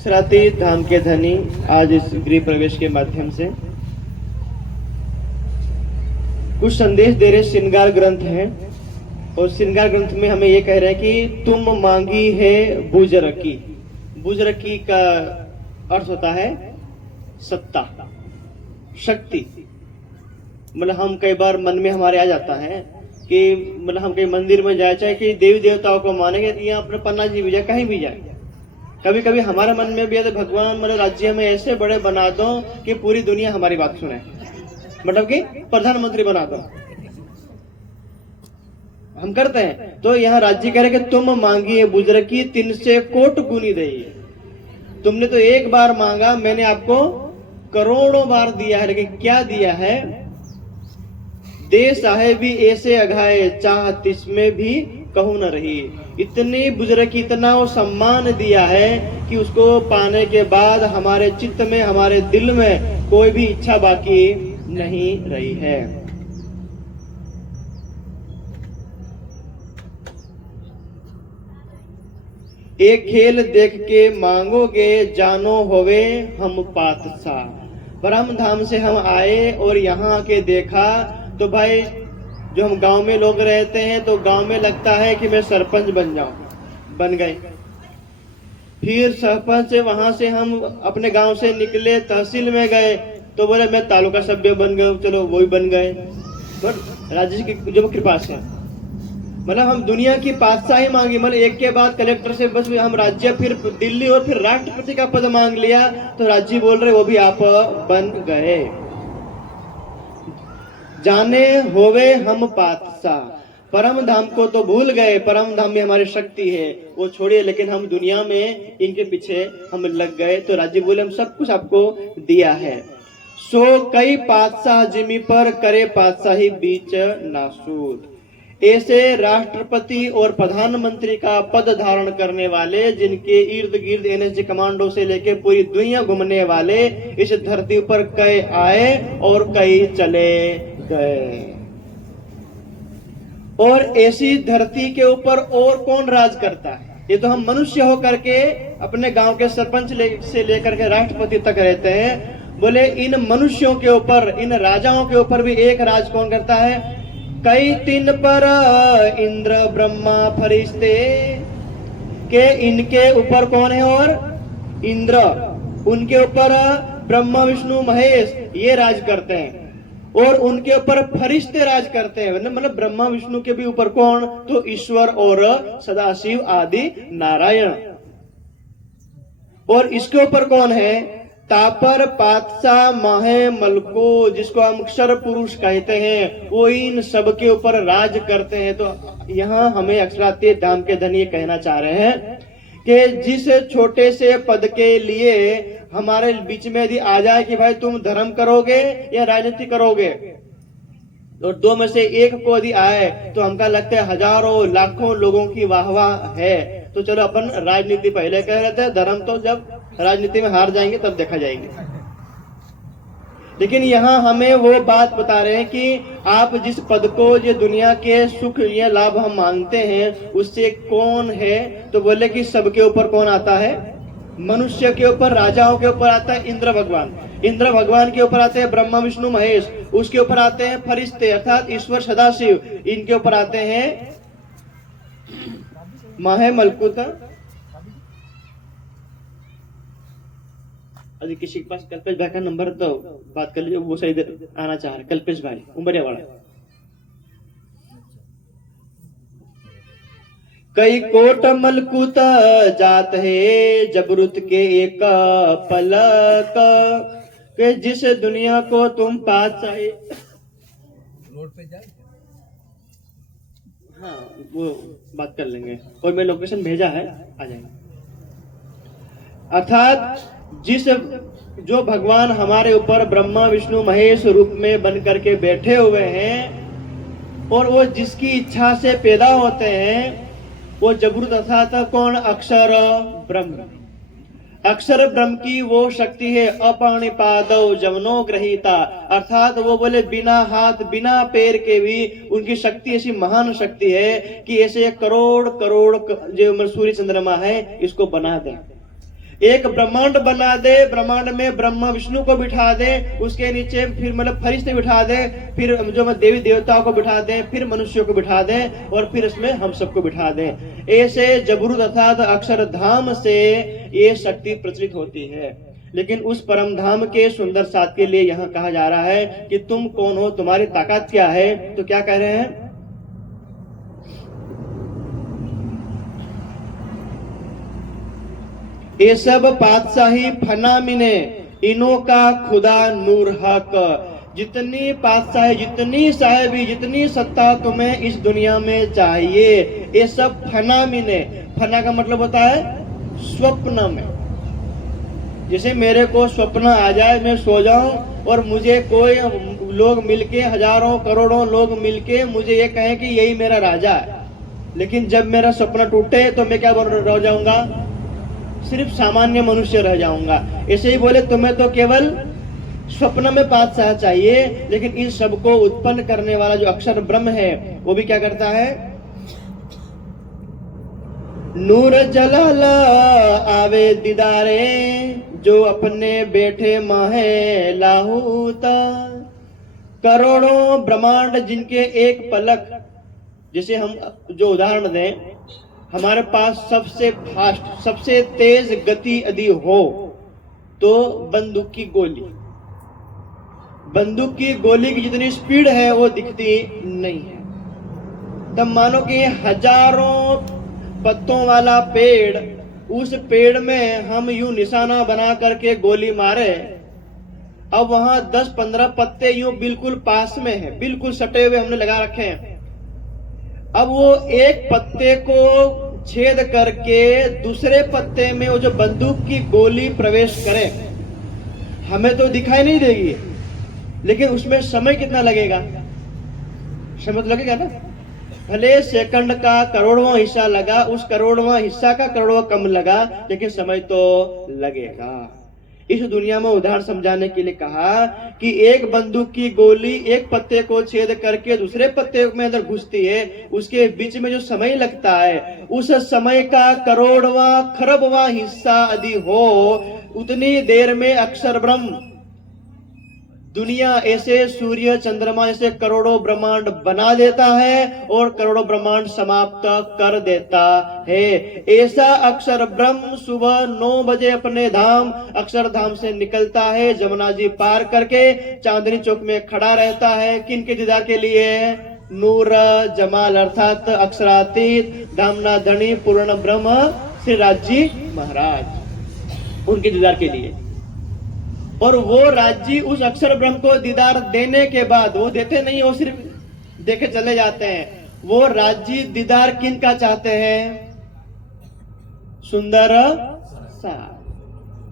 सराती धाम के धनी आज इस गृह प्रवेश के माध्यम से कुछ संदेश दे रहे श्रृंगार ग्रंथ है। और श्रृंगार ग्रंथ में हमें ये कह रहे हैं कि तुम मांगी है बुजरकी। बुजरकी का अर्थ होता है सत्ता, शक्ति। मतलब हम कई बार मन में हमारे आ जाता है कि मतलब हम कहीं मंदिर में जाए, चाहे कि देवी देवताओं को मानेंगे, यहाँ अपने पन्ना जी भी जाए, कहीं भी जाए, कभी कभी हमारे मन में भी है तो भगवान मतलब राज्य में ऐसे बड़े बना दो कि पूरी दुनिया हमारी बात सुने, मतलब कि प्रधानमंत्री बना दो। हम करते हैं। तो यहाँ राज्य कह रहे कि तुम मांगी है बुजरकी, 300 कोट गुनी दई। तुमने तो एक बार मांगा, मैंने आपको करोड़ों बार दिया है। लेकिन क्या दिया है? दे साहेबी ऐसे अघाए, चाह तिसमें भी कहूं न रही। इतनी बुजुर्ग इतना वो सम्मान दिया है कि उसको पाने के बाद हमारे चित्त में, हमारे दिल में कोई भी इच्छा बाकी नहीं रही है। एक खेल देख के मांगोगे, जानो होवे हम पातशाह। ब्रह्म धाम से हम आए और यहाँ आके देखा तो भाई जो हम गांव में लोग रहते हैं तो गांव में लगता है कि मैं सरपंच बन जाऊं, बन गए। फिर सरपंच से वहां से हम अपने गांव से निकले, तहसील में गए तो बोले मैं तालुका सभ्य बन गए, चलो वो भी बन गए। पर राज्य की जो कृपा से मतलब हम दुनिया की पातशाही मांगी, मतलब एक के बाद कलेक्टर से बस हम राज्य, फिर दिल्ली और फिर राष्ट्रपति का पद मांग लिया तो राज्य बोल रहे वो भी आप बन गए। जाने होवे हम पातशाह। परम धाम को तो भूल गए, परम धाम में हमारी शक्ति है वो छोड़िए, लेकिन हम दुनिया में इनके पीछे हम लग गए। तो राज्य बोले हम सब कुछ आपको दिया है। सो कई पातशाह जिमी पर करे पातशाही बीच नासूद। ऐसे राष्ट्रपति और प्रधानमंत्री का पद धारण करने वाले, जिनके इर्द गिर्द एनएसजी कमांडो से लेके पूरी दुनिया घूमने वाले इस धरती पर कई आए और कई चले गए। और ऐसी धरती के ऊपर और कौन राज करता है? ये तो हम मनुष्य होकर के अपने गांव के सरपंच से लेकर के राष्ट्रपति तक रहते हैं। बोले इन मनुष्यों के ऊपर, इन राजाओं के ऊपर भी एक राज कौन करता है? कई तीन पर इंद्र ब्रह्मा फरिश्ते के, इनके ऊपर कौन है? और इंद्र, उनके ऊपर ब्रह्मा विष्णु महेश ये राज करते हैं। और उनके ऊपर फरिश्ते राज करते हैं। मतलब ब्रह्मा विष्णु के भी ऊपर कौन? तो ईश्वर और सदाशिव आदि नारायण। और इसके ऊपर कौन है? तापर पातशाह माहे मलको, जिसको हम अक्षर पुरुष कहते हैं, वो इन सब के ऊपर राज करते हैं। तो यहाँ हमें अक्षराती धाम के धनी कहना चाह रहे हैं कि जिस छोटे से पद के लिए हमारे बीच में यदि आ जाए कि भाई तुम धर्म करोगे या राजनीति करोगे, और दो में से एक को यदि आए तो हमका लगता है हजारों लाखों लोगों की वाहवाह है, तो चलो अपन राजनीति पहले कह रहे थे, धर्म तो जब राजनीति में हार जाएंगे तब देखा जाएंगे। लेकिन यहाँ हमें वो बात बता रहे हैं कि आप जिस पद को, जो दुनिया के सुख या लाभ हम मांगते हैं, उससे कौन है? तो बोले कि सबके ऊपर कौन आता है? मनुष्य के ऊपर, राजाओं के ऊपर आता है इंद्र भगवान, इंद्र भगवान के ऊपर आते हैं ब्रह्मा विष्णु महेश, उसके ऊपर आते हैं फरिश्ते अर्थात ईश्वर सदाशिव, इनके ऊपर आते हैं माहे मलकुत। यदि किसी के पास कल्पेश भाई का नंबर तो बात कर लीजिए, वो सही आना चाह रहे। कल्पेश भाई उमरिया वाला। कई कोट मलकुत जात है, जबरुत के एक पलक के, जिस दुनिया को तुम पातशाही। रोड पे जाए, हाँ वो बात कर लेंगे, और मैं लोकेशन भेजा है, आ जाएंगे। अर्थात जिस जो भगवान हमारे ऊपर ब्रह्मा विष्णु महेश रूप में बन करके बैठे हुए हैं, और वो जिसकी इच्छा से पैदा होते हैं, वो जबरूत अर्थात कौन? अक्षर ब्रह्म। अक्षर ब्रह्म की वो शक्ति है अपाणिपादौ जवनो ग्रहीता, अर्थात वो बोले बिना हाथ बिना पैर के भी उनकी शक्ति ऐसी महान शक्ति है कि ऐसे करोड़ करोड़ जो सूर्य चंद्रमा है इसको बना दें। एक ब्रह्मांड बना दे, ब्रह्मांड में ब्रह्मा विष्णु को बिठा दे, उसके नीचे फिर मतलब फरिश्ते बिठा दे, फिर जो देवी देवताओं को बिठा दे, फिर मनुष्यों को बिठा दे, और फिर इसमें हम सबको बिठा दे। ऐसे जबरूद अर्थात अक्षरधाम से ये शक्ति प्रचलित होती है। लेकिन उस परम धाम के सुंदर साथ के लिए यहाँ कहा जा रहा है कि तुम कौन हो, तुम्हारी ताकत क्या है। तो क्या कह रहे हैं, ये सब पातशाही फना मिने, इनो का खुदा नूर हक। जितनी पातशाही, जितनी साहेबी, जितनी सत्ता तुम्हें इस दुनिया में चाहिए, ये सब फना मिने। फना का मतलब होता है स्वप्न में। जैसे मेरे को स्वप्न आ जाए, मैं सो जाऊं और मुझे कोई लोग मिलके, हजारों करोड़ों लोग मिलके मुझे ये कहें कि यही मेरा राजा है, लेकिन जब मेरा सपना टूटे तो मैं क्या रह जाऊंगा, सिर्फ सामान्य मनुष्य रह जाऊंगा। ऐसे ही बोले तुम्हें तो केवल स्वप्न में पातशाह चाहिए, लेकिन इन सबको उत्पन्न करने वाला जो अक्षर ब्रह्म है वो भी क्या करता है, नूर जलाल आवे दीदारे, जो अपने बैठे माहे लाहूत। करोड़ों ब्रह्मांड जिनके एक पलक, जैसे हम जो उदाहरण दें, हमारे पास सबसे फास्ट, सबसे तेज गति यदि हो तो बंदूक की गोली, बंदूक की गोली की जितनी स्पीड है वो दिखती नहीं है। तब मानो कि हजारों पत्तों वाला पेड़, उस पेड़ में हम यूं निशाना बना करके गोली मारे, अब वहां 10-15 पत्ते यूं बिल्कुल पास में है, बिल्कुल सटे हुए हमने लगा रखे हैं। अब वो एक पत्ते को छेद करके दूसरे पत्ते में वो जो बंदूक की गोली प्रवेश करे, हमें तो दिखाई नहीं देगी, लेकिन उसमें समय कितना लगेगा, समय तो लगेगा ना। भले सेकंड का करोड़वां हिस्सा लगा, उस करोड़वां हिस्सा का करोड़वां कम लगा, लेकिन समय तो लगेगा। इस दुनिया में उदाहरण समझाने के लिए कहा कि एक बंदूक की गोली एक पत्ते को छेद करके दूसरे पत्ते में अंदर घुसती है, उसके बीच में जो समय लगता है, उस समय का करोड़वां खरबवां हिस्सा यदि हो, उतनी देर में अक्षर ब्रह्म दुनिया ऐसे सूर्य चंद्रमा जैसे करोड़ों ब्रह्मांड बना देता है और करोड़ों ब्रह्मांड समाप्त कर देता है। ऐसा अक्षर ब्रह्म सुबह 9 बजे अपने धाम अक्षर धाम से निकलता है, जमुना जी पार करके चांदनी चौक में खड़ा रहता है। किनके दीदार के लिए, नूर जमाल अर्थात अक्षरातीत धामना धनी पूर्ण ब्रह्म श्री राजी महाराज, उनके दीदार के लिए। और वो राजी उस अक्षर ब्रह्म को दीदार देने के बाद, वो देते नहीं, वो सिर्फ देखे चले जाते हैं। वो राजी दीदार किन का चाहते हैं, सुंदर सा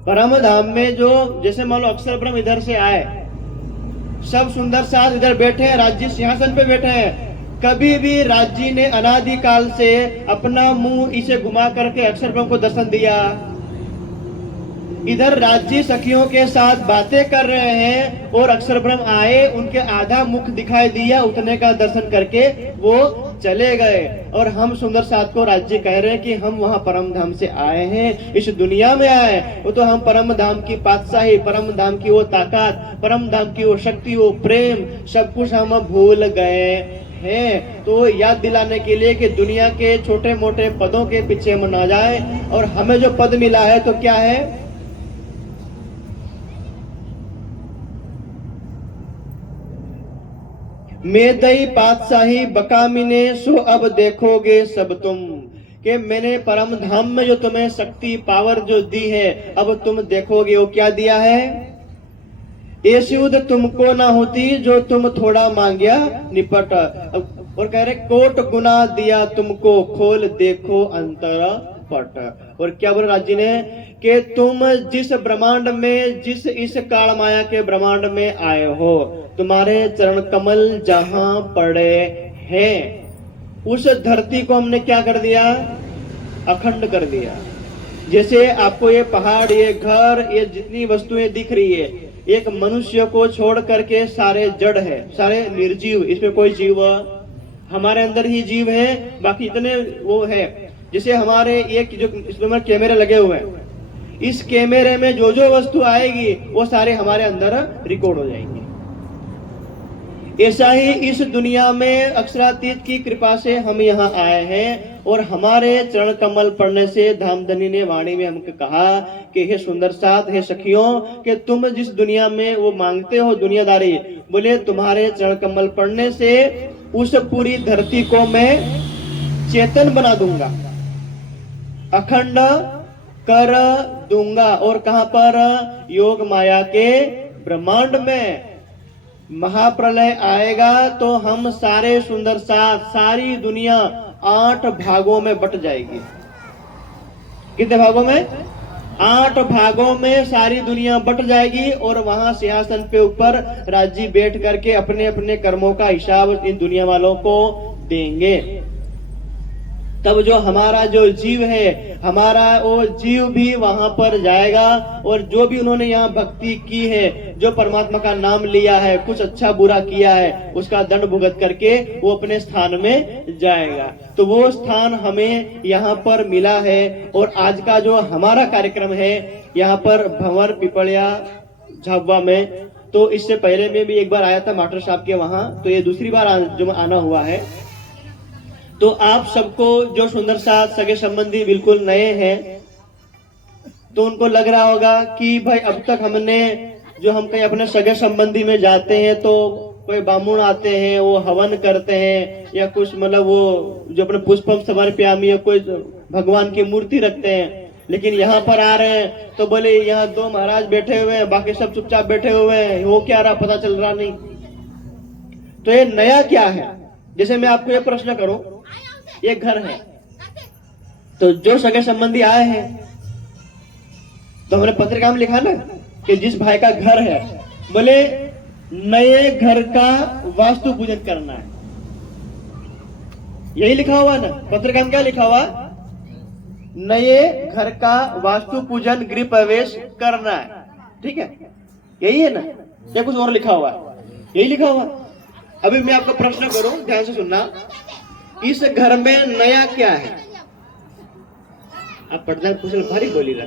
परम धाम में। जो जैसे मान लो अक्षर ब्रह्म इधर से आए, सब सुंदर साथ इधर बैठे हैं, राज्य सिंहासन पे बैठे हैं। कभी भी राज्य ने अनादिकाल से अपना मुंह इसे घुमा करके अक्षर ब्रह्म को दर्शन दिया? इधर राज्य सखियों के साथ बातें कर रहे हैं और अक्षर ब्रह्म आए, उनके आधा मुख दिखाई दिया, उतने का दर्शन करके वो चले गए। और हम सुंदर साथ को राज्य कह रहे हैं कि हम वहां परम धाम से आए हैं, इस दुनिया में आए, वो तो हम परम धाम की पातशाही, परम धाम की वो ताकत, परम धाम की वो शक्ति, वो प्रेम, सब कुछ हम भूल गए हैं। तो याद दिलाने के लिए कि दुनिया के छोटे मोटे पदों के पीछे हम ना जाए, और हमें जो पद मिला है तो क्या है, मेदई पातशाही बकामिने सो अब देखोगे सब तुम, कि मैंने परम धाम में जो तुम्हें शक्ति पावर जो दी है, अब तुम देखोगे। वो क्या दिया है, ऐसी युद्ध तुमको ना होती जो तुम थोड़ा मांगिया निपट। और कह रहे कोट गुना दिया तुमको, खोल देखो अंतर पट। और क्या बोले राज्य ने, कि तुम जिस ब्रह्मांड में, जिस इस काल माया के ब्रह्मांड में आए हो, तुम्हारे चरण कमल जहां पड़े हैं, उस धरती को हमने क्या कर दिया, अखंड कर दिया। जैसे आपको ये पहाड़, ये घर, ये जितनी वस्तुएं दिख रही है, एक मनुष्य को छोड़ करके सारे जड़ है, सारे निर्जीव, इसमें कोई जीव, हमारे अंदर ही जीव है, बाकी इतने वो है। जैसे हमारे एक जो इसमें कैमरे लगे हुए हैं, इस कैमरे में जो जो वस्तु आएगी वो सारे हमारे अंदर रिकॉर्ड हो जाएंगे। ऐसा ही इस दुनिया में अक्षरातीत की कृपा से हम यहाँ आए हैं और हमारे चरण कमल पढ़ने से धामधनी ने वाणी में हमको कहा कि हे सुंदर साथ, हे सखियों, कि तुम जिस दुनिया में वो मांगते हो दुनियादारी, बोले तुम्हारे चरण कमल पढ़ने से उस पूरी धरती को मैं चेतन बना दूंगा, अखंड कर दूंगा। और कहां पर? योग माया के ब्रह्मांड में महाप्रलय आएगा तो हम सारे सुंदर साथ, सारी दुनिया 8 भागों में बट जाएगी। कितने भागों में? 8 भागों में सारी दुनिया बट जाएगी और वहां सिंहासन पे ऊपर राजी बैठ करके अपने अपने कर्मों का हिसाब इन दुनिया वालों को देंगे। तब जो हमारा जो जीव है, हमारा वो जीव भी वहां पर जाएगा और जो भी उन्होंने यहाँ भक्ति की है, जो परमात्मा का नाम लिया है, कुछ अच्छा बुरा किया है, उसका दंड भुगत करके वो अपने स्थान में जाएगा। तो वो स्थान हमें यहाँ पर मिला है। और आज का जो हमारा कार्यक्रम है यहाँ पर भंवर पिपलिया झाबुआ में, तो इससे पहले में भी एक बार आया था मास्टर साहब के वहां, तो ये दूसरी बार जो आना हुआ है। तो आप सबको जो सुंदर साथ सगे संबंधी बिल्कुल नए हैं, तो उनको लग रहा होगा कि भाई अब तक हमने जो हम कहीं अपने सगे संबंधी में जाते हैं तो कोई बामुन आते हैं, वो हवन करते हैं या कुछ मतलब वो जो अपने पुष्पम समर्पयामि या कोई भगवान की मूर्ति रखते हैं। लेकिन यहाँ पर आ रहे हैं तो बोले यहाँ 2 महाराज बैठे हुए हैं, बाकी सब चुपचाप बैठे हुए हैं, वो क्या रहा पता चल रहा नहीं। तो ये नया क्या है? जैसे मैं आपको ये प्रश्न करूं, ये घर है, तो जो सगे संबंधी आए हैं तो हमने पत्रिका में लिखा ना कि जिस भाई का घर है, बोले नए घर का वास्तु पूजन करना है, यही लिखा हुआ ना पत्रिका में। क्या लिखा हुआ? नए घर का वास्तु पूजन गृह प्रवेश करना है, ठीक है, यही है ना? या कुछ और लिखा हुआ? यही लिखा हुआ। अभी मैं आपको प्रश्न करूं, ध्यान से सुनना, इस घर में नया क्या है? आप पढ़ना कुशल भारी बोली रहा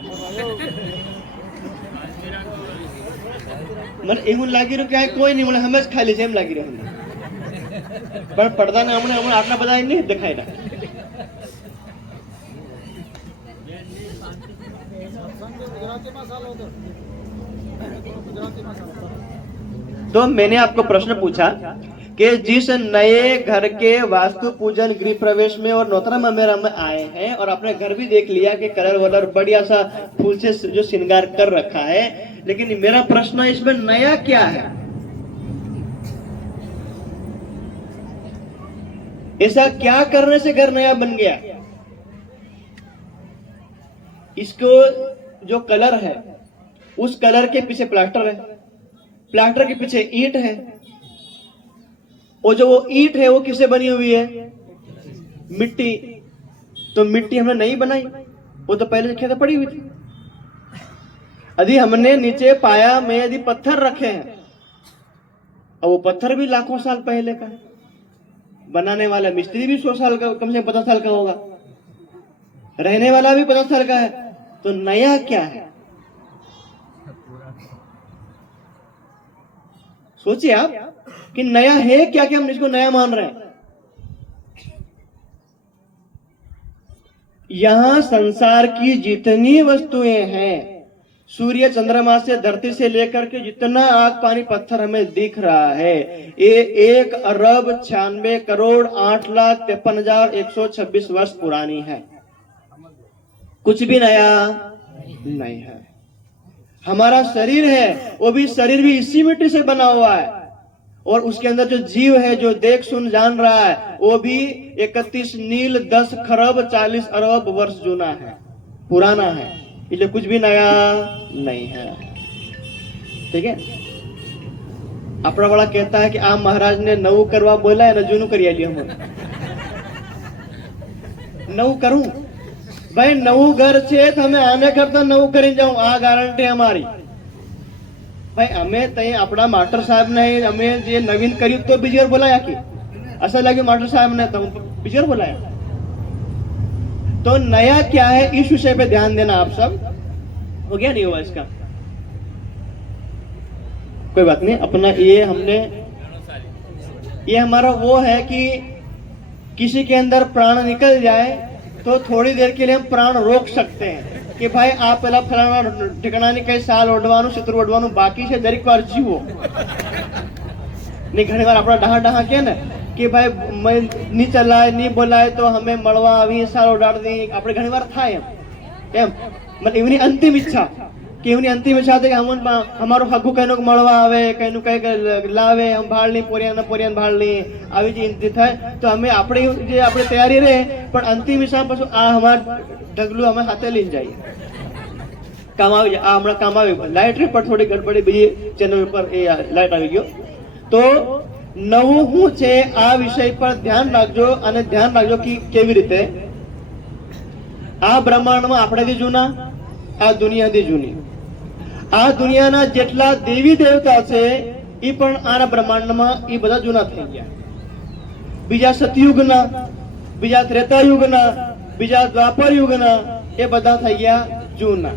मन एहूं लागी रो क्या है? कोई नहीं बोले हमें खाली सेम लागी रहो पर पढ़ता ना हमने हमने आपने बताया नहीं दिखाई ना। तो मैंने आपको प्रश्न पूछा कि जिस नए घर के वास्तु पूजन गृह प्रवेश में और नौतरा ममेरा में आए हैं और अपने घर भी देख लिया कि कलर वलर बढ़िया सा फूल से जो श्रृंगार कर रखा है, लेकिन मेरा प्रश्न इसमें नया क्या है? ऐसा क्या करने से घर नया बन गया? इसको जो कलर है उस कलर के पीछे प्लास्टर है, प्लास्टर के पीछे ईंट है, और जो वो ईंट है वो किससे बनी हुई है? मिट्टी। तो मिट्टी हमने नहीं बनाई, वो तो पहले से खेत पड़ी हुई थी। यदि हमने नीचे पाया में यदि पत्थर रखे हैं, और वो पत्थर भी लाखों साल पहले का है, बनाने वाला मिस्त्री भी 100 साल का, कम से कम 50 साल का होगा, रहने वाला भी 50 साल का है, तो नया क्या है? सोचिए आप कि नया है क्या कि हम इसको नया मान रहे हैं। यहां संसार की जितनी वस्तुएं हैं, सूर्य चंद्रमा से धरती से लेकर के जितना आग पानी पत्थर हमें दिख रहा है, ये 1 अरब 96 करोड़ 8,53,126 वर्ष पुरानी है, कुछ भी नया नहीं है। हमारा शरीर है, वो भी शरीर भी इसी मिट्टी से बना हुआ है, और उसके अंदर जो जीव है जो देख सुन जान रहा है वो भी 31 नील 10 खरब 40 अरब वर्ष जूना है, पुराना है, इसलिए कुछ भी नया नहीं है। ठीक है, अपना बड़ा कहता है कि आप महाराज ने नऊ करवा बोला है ना, जूनू करिया लिया हम नऊ करूं भाई, नऊ घर छे हमें आने करता नऊ करी जाऊं, आ गारंटी हमारी भाई। हमें तय अपना मास्टर साहब ने हमें जे नवीन करी तो बीजर बोलाया कि ऐसा लगे मास्टर साहब ने तो बीजर बोलाया। तो नया क्या है इस विषय पे ध्यान देना आप सब। हो गया नहीं हुआ इसका? कोई बात नहीं, अपना ये हमने, ये हमारा वो है कि किसी के अंदर प्राण निकल जाए तो थोड़ी देर के लिए हम प्राण रोक सकते हैं कि भाई आप पहला फलाना ठिकाना नहीं, कई साल ओढ़वानु शत्रु ओढ़वानु बाकी से दरेक बार जीवो नहीं। घणी बार अपना डहा डहा के ना कि भाई मैं नहीं चलाए नहीं बोलाए तो हमें मड़वा 20 साल ओढ़ाड़ दी, આપણે ઘણી વાર થાય એમ मतलब એમની અંતિમ ઈચ્છા કે એમની અંતિમ ઈચ્છા હતી કે અમારું હગું કઈનું મળવા આવે, કઈનું કઈ લાવે, हम ભાળની પોરિયાન ભાળની આવી જે ઇંતી થાય તો અમે આપણે જે આપણે તૈયારી રહે પણ અંતિમ ઈચ્છા પછી આ અમાર ઢગલું અમે હાથે લઈને જઈએ કામ આવી જાય। આ હમણાં કામ આવ્યું, લાઇટ રે પર થોડી ગડબડી બીજી ચેનલ પર એ લાઇટ આવી ગયો તો નવું શું છે આ વિષય પર ધ્યાન રાખજો અને ધ્યાન રાખજો કે કેવી રીતે આ બ્રહ્માંડમાં આપણેથી જૂના, આ દુનિયાથી જૂની, આ દુનિયાના જેટલા દેવી દેવતા છે એ પણ આના બ્રહ્માંડમાં એ બધા જૂના થઈ ગયા। બીજા સતયુગના, બીજા ત્રેતાયુગના, બીજા દ્વાપર યુગના એ બધા થઈ ગયા જૂના।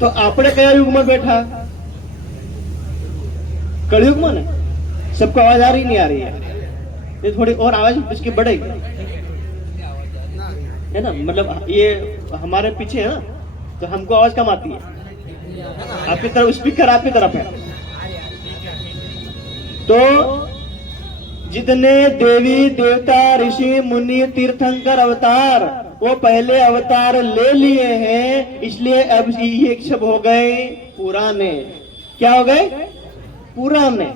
તો આપણે કયા યુગમાં બેઠા? कलयुग में ना। सबको आवाज आ रही नहीं आ रही है? ये थोड़ी और आवाज इसकी बढ़ेगी है ना, मतलब ये हमारे पीछे है ना तो हमको आवाज कम आती है। आपकी तरफ स्पीकर आपकी तरफ है तो जितने देवी देवता ऋषि मुनि तीर्थंकर अवतार वो पहले अवतार ले लिए हैं, इसलिए अब ये सब हो गए पुराने। क्या हो गए? पुराने।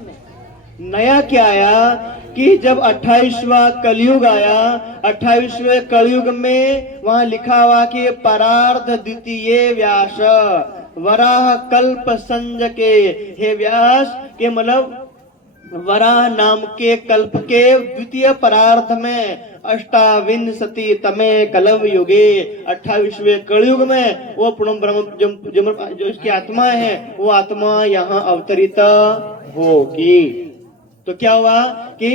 नया क्या आया कि जब 28वां कलयुग आया, 28वें कलयुग में वहां लिखा हुआ कि परार्ध द्वितीय व्यास वराह कल्प संजके। हे व्यास के मतलब वराह नाम के कल्प के द्वितीय परार्थ में अष्टाविंशति तमे कलव युगे 28वें कलयुग में वो पूर्ण ब्रह्म जो इसकी आत्मा है वो आत्मा यहाँ अवतरित होगी। तो क्या हुआ कि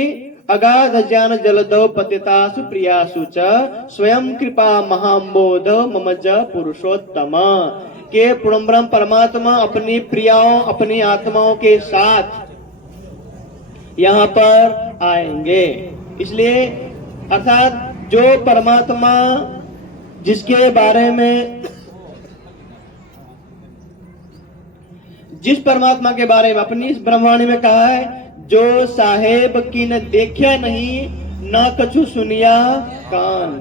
अगाध ज्ञान जलदौ पतितासु प्रियासु च स्वयं कृपा महाम्बोध ममज पुरुषोत्तम के पूर्ण ब्रह्म परमात्मा अपनी प्रियाओं अपनी आत्माओं के साथ यहाँ पर आएंगे। इसलिए अर्थात जो परमात्मा जिसके बारे में जिस परमात्मा के बारे में अपनी इस ब्रह्मवाणी में कहा है, जो साहेब की न देखा नहीं ना कछु सुनिया कान,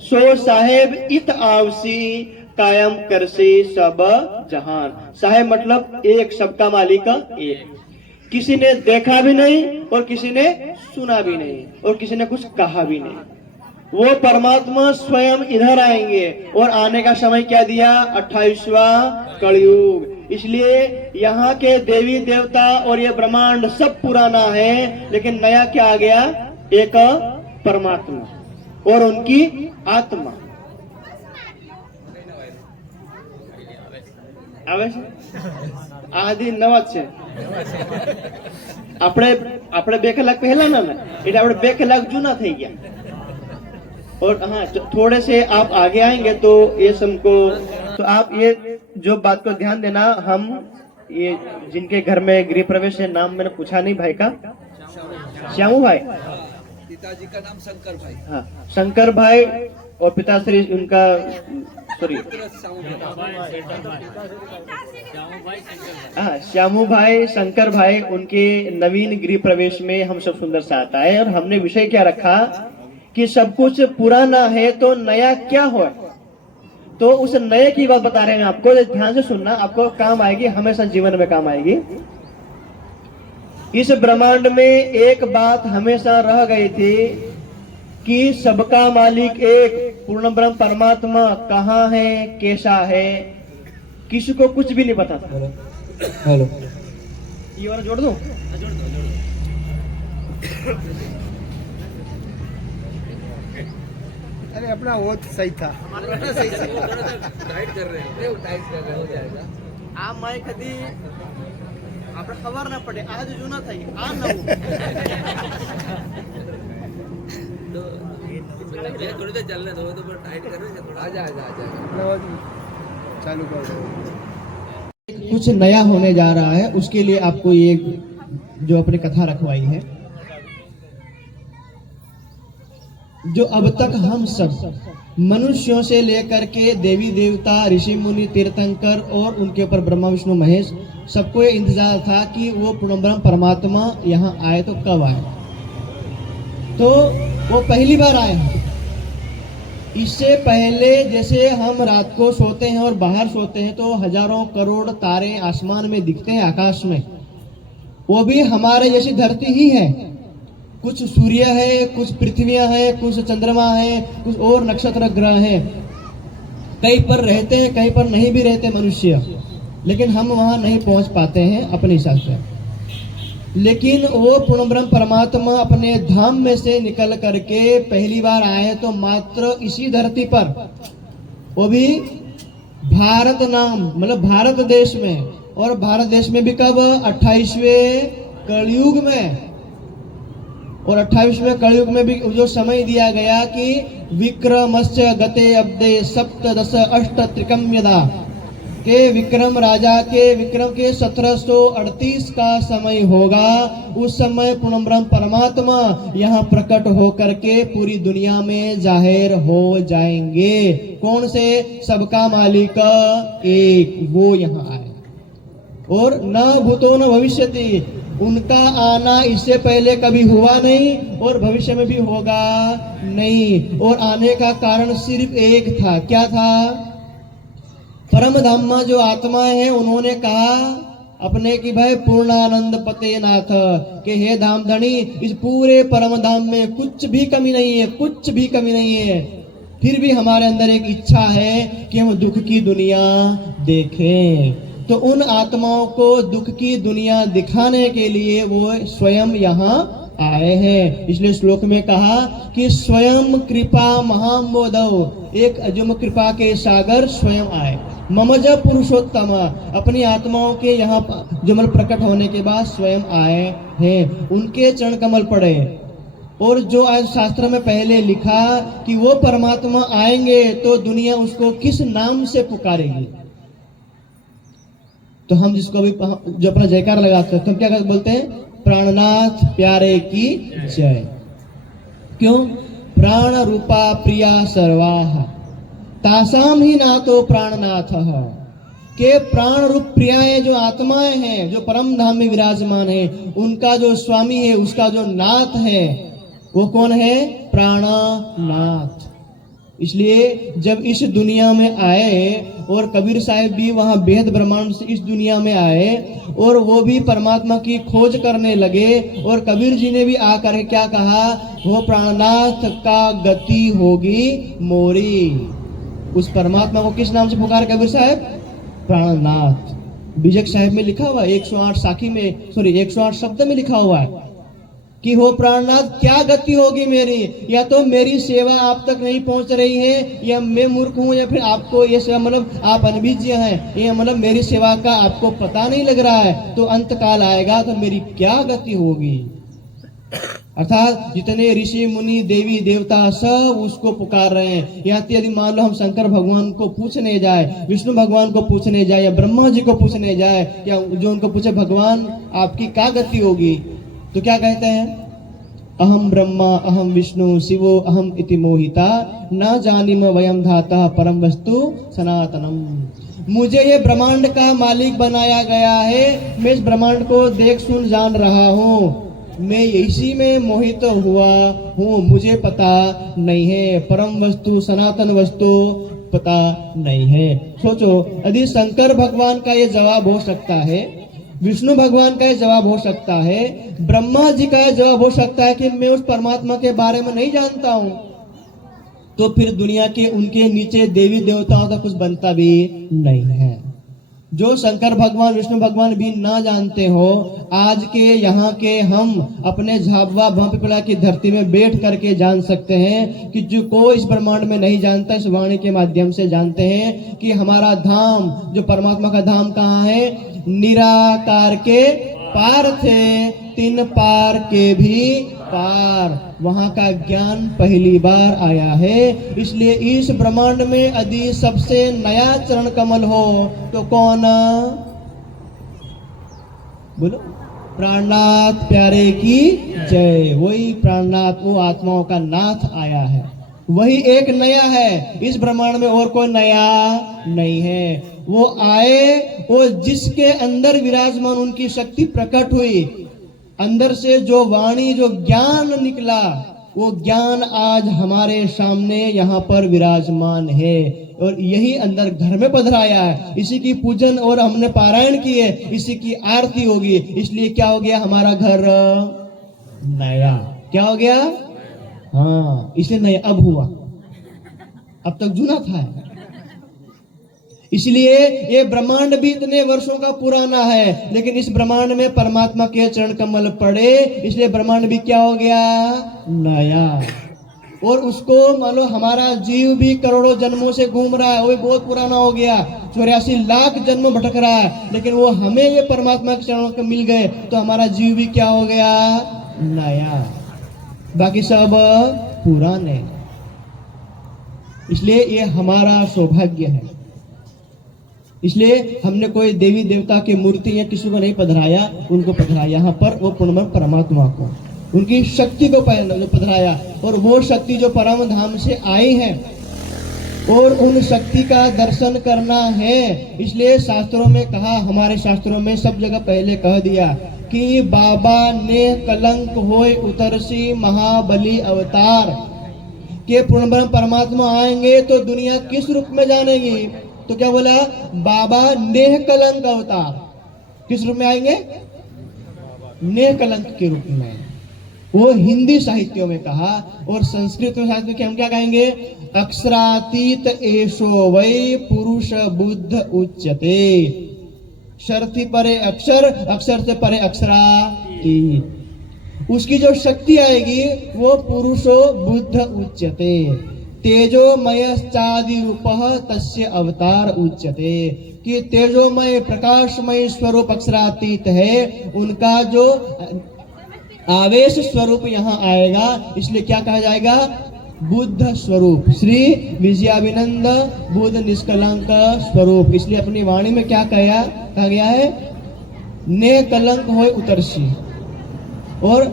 सो साहेब इत आवसी कायम करसी सब जहान। साहेब मतलब एक, सबका मालिक एक, किसी ने देखा भी नहीं और किसी ने सुना भी नहीं और किसी ने कुछ कहा भी नहीं। वो परमात्मा स्वयं इधर आएंगे और आने का समय क्या दिया? 28वां कलयुग। इसलिए यहाँ के देवी देवता और ये ब्रह्मांड सब पुराना है, लेकिन नया क्या आ गया? एक परमात्मा और उनकी आत्मा। आदि नवा છે આપણે 2 કલાક પહેલા ના એટલે આપણે 2 કલાક જૂના થઈ ગયા। और हाँ थोड़े से आप आगे आएंगे तो ये सबको, तो आप ये जो बात को ध्यान देना, हम ये जिनके घर में गृह प्रवेश है, नाम मैंने पूछा नहीं भाई का, श्यामू भाई, पिताजी का नाम शंकर भाई। हाँ शंकर भाई और पिताश्री उनका सॉरी हाँ श्यामू भाई शंकर भाई, उनके नवीन गृह प्रवेश में हम सब सुंदर से आता है। और हमने विषय क्या रखा कि सब कुछ पुराना है तो नया क्या हो, तो उस नए की बात बता रहे हैं आपको। ध्यान से सुनना, आपको काम आएगी, हमेशा जीवन में काम आएगी। इस ब्रह्मांड में एक बात हमेशा रह गई थी कि सबका मालिक एक पूर्ण ब्रह्म परमात्मा कहाँ है, कैसा है, किसी को कुछ भी नहीं पता था। हेलो ये वाला जोड़ दूं? अरे अपना वो सही था, सही टाइट कर रहे हैं, टाइट कर रहे हो जाएगा। આ માય કદી આપણે ખબર ના પડે, આ જ જૂના થઈ આ નવું तो थोड़ी देर चलने दो, तो टाइट कर रहे हैं। आजा आजा आजा चालू कर दो। कुछ नया होने जा रहा है, उसके लिए आपको ये जो अपनी कथा रखवाई है, जो अब तक हम सब मनुष्यों से लेकर के देवी देवता, ऋषि मुनि, तीर्थंकर और उनके ऊपर ब्रह्मा विष्णु महेश, सबको ये इंतजार था कि वो पूर्णब्रह्म परमात्मा यहाँ आए तो कब आए। तो वो पहली बार आए हैं। इससे पहले जैसे हम रात को सोते हैं और बाहर सोते हैं तो हजारों करोड़ तारे आसमान में दिखते हैं, आकाश में, वो भी हमारे जैसी धरती ही है। कुछ सूर्य है, कुछ पृथ्वियां हैं, कुछ चंद्रमा है, कुछ और नक्षत्र ग्रह हैं। कहीं पर रहते हैं, कहीं पर नहीं भी रहते मनुष्य, लेकिन हम वहां नहीं पहुंच पाते हैं अपने हिसाब से। लेकिन वो पूर्णब्रह्म परमात्मा अपने धाम में से निकल करके पहली बार आए तो मात्र इसी धरती पर, वो भी भारत नाम मतलब भारत देश में, और भारत देश में भी कब? 28वें कलयुग में। और 28वें कलयुग में भी जो समय दिया गया कि विक्रमस्य गते अब्दे सप्तदश अष्ट त्रिकम्यदा, के विक्रम राजा के विक्रम के 1738 का समय होगा। उस समय पूर्णब्रह्म परमात्मा यहाँ प्रकट होकर के पूरी दुनिया में जाहिर हो जाएंगे। कौन से? सबका मालिक एक, वो यहाँ आए। और न भूतो न भविष्यति, उनका आना इससे पहले कभी हुआ नहीं और भविष्य में भी होगा नहीं। और आने का कारण सिर्फ एक था। क्या था? परम धाम जो आत्मा है उन्होंने कहा अपने कि भाई पूर्णानंद पते नाथ, के हे धाम धनी, इस पूरे परम धाम में कुछ भी कमी नहीं है, कुछ भी कमी नहीं है। फिर भी हमारे अंदर एक इच्छा है कि हम दुख की दुनिया देखें। तो उन आत्माओं को दुख की दुनिया दिखाने के लिए वो स्वयं यहाँ आए हैं। इसलिए श्लोक में कहा कि स्वयं कृपा महामोदव, एक अजम कृपा के सागर स्वयं आए। ममज पुरुषोत्तम, अपनी आत्माओं के यहाँ जमल प्रकट होने के बाद स्वयं आए हैं। उनके चरण कमल पड़े। और जो आज शास्त्र में पहले लिखा कि वो परमात्मा आएंगे तो दुनिया उसको किस नाम से पुकारेगी, तो हम जिसको भी जो अपना जयकार लगाते हैं तो हम क्या बोलते हैं? प्राणनाथ प्यारे की जय। क्यों? प्राण रूपा प्रिया सर्वाह तासाम ही नाथो प्राणनाथ, के प्राण रूप प्रियाएं जो आत्माएं हैं, जो परम धाम में विराजमान है, उनका जो स्वामी है, उसका जो नाथ है, वो कौन है? प्राणनाथ। इसलिए जब इस दुनिया में आए और कबीर साहब भी वहां बेहद ब्रह्मांड से इस दुनिया में आए और वो भी परमात्मा की खोज करने लगे, और कबीर जी ने भी आकर क्या कहा? वो प्राणनाथ का गति होगी मोरी। उस परमात्मा को किस नाम से पुकार कबीर साहब? प्राणनाथ। बीजक साहब में लिखा हुआ 108 साखी में 108 शब्द में लिखा हुआ है कि हो प्राणनाथ क्या गति होगी मेरी, या तो मेरी सेवा आप तक नहीं पहुंच रही है, या मैं मूर्ख हूं, या फिर आपको ये सेवा मतलब आप अनभिज्ञ हैं, ये मतलब मेरी सेवा का आपको पता नहीं लग रहा है, तो अंत काल आएगा तो मेरी क्या गति होगी। अर्थात जितने ऋषि मुनि देवी देवता सब उसको पुकार रहे हैं। यहाँ यदि मान लो हम शंकर भगवान को पूछने जाए, विष्णु भगवान को पूछने जाए, या ब्रह्मा जी को पूछने जाए, या जो उनको पूछे भगवान आपकी क्या गति होगी, तो क्या कहते हैं? अहम ब्रह्मा अहम विष्णु शिवो अहम इति मोहिता न जानिम वयम धाता परम वस्तु सनातनम। मुझे ये ब्रह्मांड का मालिक बनाया गया है, मैं इस ब्रह्मांड को देख सुन जान रहा हूँ, मैं इसी में मोहित हुआ हूँ, मुझे पता नहीं है परम वस्तु सनातन वस्तु पता नहीं है। सोचो, यदि शंकर भगवान का ये जवाब हो सकता है, विष्णु भगवान का जवाब हो सकता है, ब्रह्मा जी का जवाब हो सकता है कि मैं उस परमात्मा के बारे में नहीं जानता हूं, तो फिर दुनिया के उनके नीचे देवी देवताओं का कुछ बनता भी नहीं है। जो शंकर भगवान विष्णु भगवान भी ना जानते हो, आज के यहाँ के हम अपने झाबुआ भंपिपला की धरती में बैठ करके जान सकते हैं कि जो कोई इस ब्रह्मांड में नहीं जानता, इस वाणी के माध्यम से जानते हैं कि हमारा धाम, जो परमात्मा का धाम कहाँ है? निराकार के पार थे तीन पार के भी पार, वहां का ज्ञान पहली बार आया है। इसलिए इस ब्रह्मांड में यदि सबसे नया चरण कमल हो तो कौन? बोलो, प्राणनाथ प्यारे की जय। वही प्राणनाथ, वो आत्माओं का नाथ आया है, वही एक नया है। इस ब्रह्मांड में और कोई नया नहीं है। वो आए और जिसके अंदर विराजमान उनकी शक्ति प्रकट हुई, अंदर से जो वाणी, जो ज्ञान निकला, वो ज्ञान आज हमारे सामने यहाँ पर विराजमान है। और यही अंदर घर में पधराया है। इसी की पूजन और हमने पारायण किए, इसी की आरती होगी। इसलिए क्या हो गया? हमारा घर नया। क्या हो गया? हाँ, इसलिए नया अब हुआ, अब तक जुना था। इसलिए ये ब्रह्मांड भी इतने वर्षों का पुराना है, लेकिन इस ब्रह्मांड में परमात्मा के चरण कमल पड़े, इसलिए ब्रह्मांड भी क्या हो गया? नया। और उसको मान लो हमारा जीव भी करोड़ों जन्मों से घूम रहा है, वो भी बहुत पुराना हो गया, 84 लाख जन्म भटक रहा है, लेकिन वो हमें ये परमात्मा के चरणों के मिल गए, तो हमारा जीव भी क्या हो गया? नया। बाकी सब पुराने। इसलिए ये हमारा सौभाग्य है। इसलिए हमने कोई देवी देवता की मूर्ति या किसी को नहीं पधराया, उनको पधराया यहाँ पर, वो पूर्ण परमात्मा को, उनकी शक्ति को जो पधराया। और वो शक्ति जो परम धाम से आई है और उन शक्ति का दर्शन करना है। इसलिए शास्त्रों में कहा, हमारे शास्त्रों में सब जगह पहले कह दिया कि बाबा ने कलंक होए उतरसी महाबली अवतार, के पूर्ण परमात्मा आएंगे तो दुनिया किस रूप में जानेगी? तो क्या बोला? बाबा नेह कलंक अवतार। किस रूप में आएंगे? नेह कलंक के रूप में। वो हिंदी साहित्यों में कहा। और संस्कृत में साहित्य में हम क्या कहेंगे? अक्षरातीत एषो वै पुरुष बुद्ध उच्यते। शर्ती परे अक्षर, अक्षर से परे अक्षरातीत। उसकी जो शक्ति आएगी वो पुरुषो बुद्ध उच्यते। तेजोमयश्चादि रूपः तस्य अवतार उच्यते। कि तेजोमय प्रकाशमय स्वरूप अक्षरातीत है, उनका जो आवेश स्वरूप यहाँ आएगा, इसलिए क्या कहा जाएगा? बुद्ध स्वरूप। श्री विजयाभिनंद बुद्ध निष्कलंक स्वरूप। इसलिए अपनी वाणी में क्या कहा गया है? ने कलंक होए उतरसी और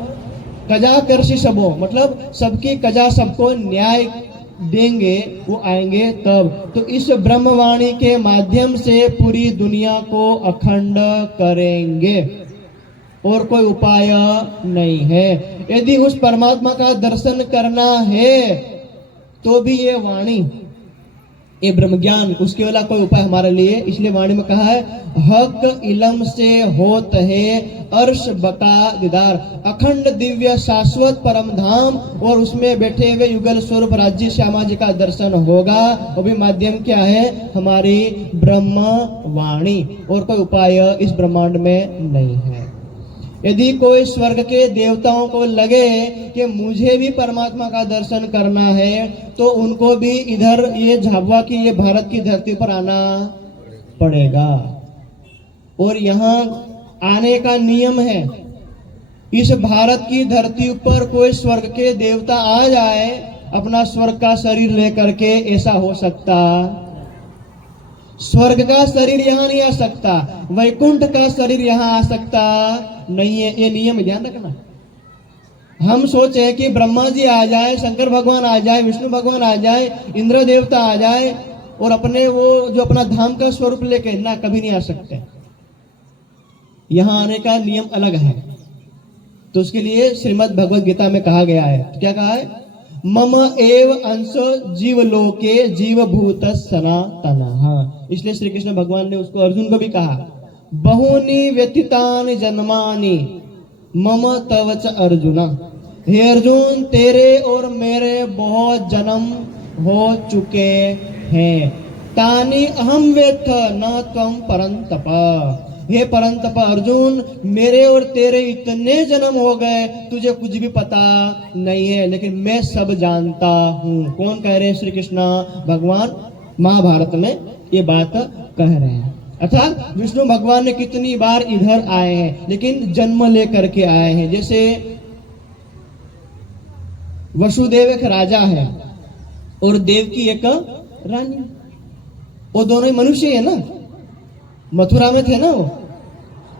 कजा करसी सबो, मतलब सबकी कजा सबको न्याय देंगे, वो आएंगे तब। तो इस ब्रह्मवाणी के माध्यम से पूरी दुनिया को अखंड करेंगे और कोई उपाय नहीं है। यदि उस परमात्मा का दर्शन करना है तो भी ये वाणी, ये ब्रह्म ज्ञान, उसके वाला कोई उपाय हमारे लिए। इसलिए वाणी में कहा है, हक इलम से होत है अर्श बका दीदार। अखंड दिव्य शाश्वत परम धाम और उसमें बैठे हुए युगल स्वरूप राज्य श्यामा जी का दर्शन होगा। वो भी माध्यम क्या है? हमारी ब्रह्म वाणी। और कोई उपाय इस ब्रह्मांड में नहीं है। यदि कोई स्वर्ग के देवताओं को लगे कि मुझे भी परमात्मा का दर्शन करना है, तो उनको भी इधर ये झाबुआ की, ये भारत की धरती पर आना पड़ेगा। और यहाँ आने का नियम है। इस भारत की धरती पर कोई स्वर्ग के देवता आ जाए अपना स्वर्ग का शरीर लेकर के, ऐसा हो सकता? स्वर्ग का शरीर यहाँ नहीं आ सकता, वैकुंठ का शरीर यहाँ आ सकता नहीं है। ये नियम ध्यान रखना। हम सोचे कि ब्रह्मा जी आ जाए, शंकर भगवान आ जाए, विष्णु भगवान आ जाए, इंद्र देवता आ जाए और अपने वो जो अपना धाम का स्वरूप लेके, ना, कभी नहीं आ सकते। यहाँ आने का नियम अलग है। तो उसके लिए श्रीमद् भगवद गीता में कहा गया है, तो क्या कहा है? मम एव अंशो जीवलोके जीवभूत सनातनः। इसलिए श्री कृष्ण भगवान ने उसको, अर्जुन को भी कहा, बहुनी व्यतीतानि जन्मानि मम तव च अर्जुन। हे अर्जुन, तेरे और मेरे बहुत जन्म हो चुके हैं। तानि अहम वेत्थ न त्वं परंतप। हे परंतप अर्जुन, मेरे और तेरे इतने जन्म हो गए, तुझे कुछ भी पता नहीं है, लेकिन मैं सब जानता हूँ। कौन कह रहे हैं? श्री कृष्ण भगवान महाभारत में ये बात कह रहे हैं। अर्थात विष्णु भगवान ने कितनी बार इधर आए हैं, लेकिन जन्म लेकर के आए हैं। जैसे वसुदेव एक राजा है और देवकी एक रानी, वो दोनों ही मनुष्य है ना, मथुरा में थे ना वो।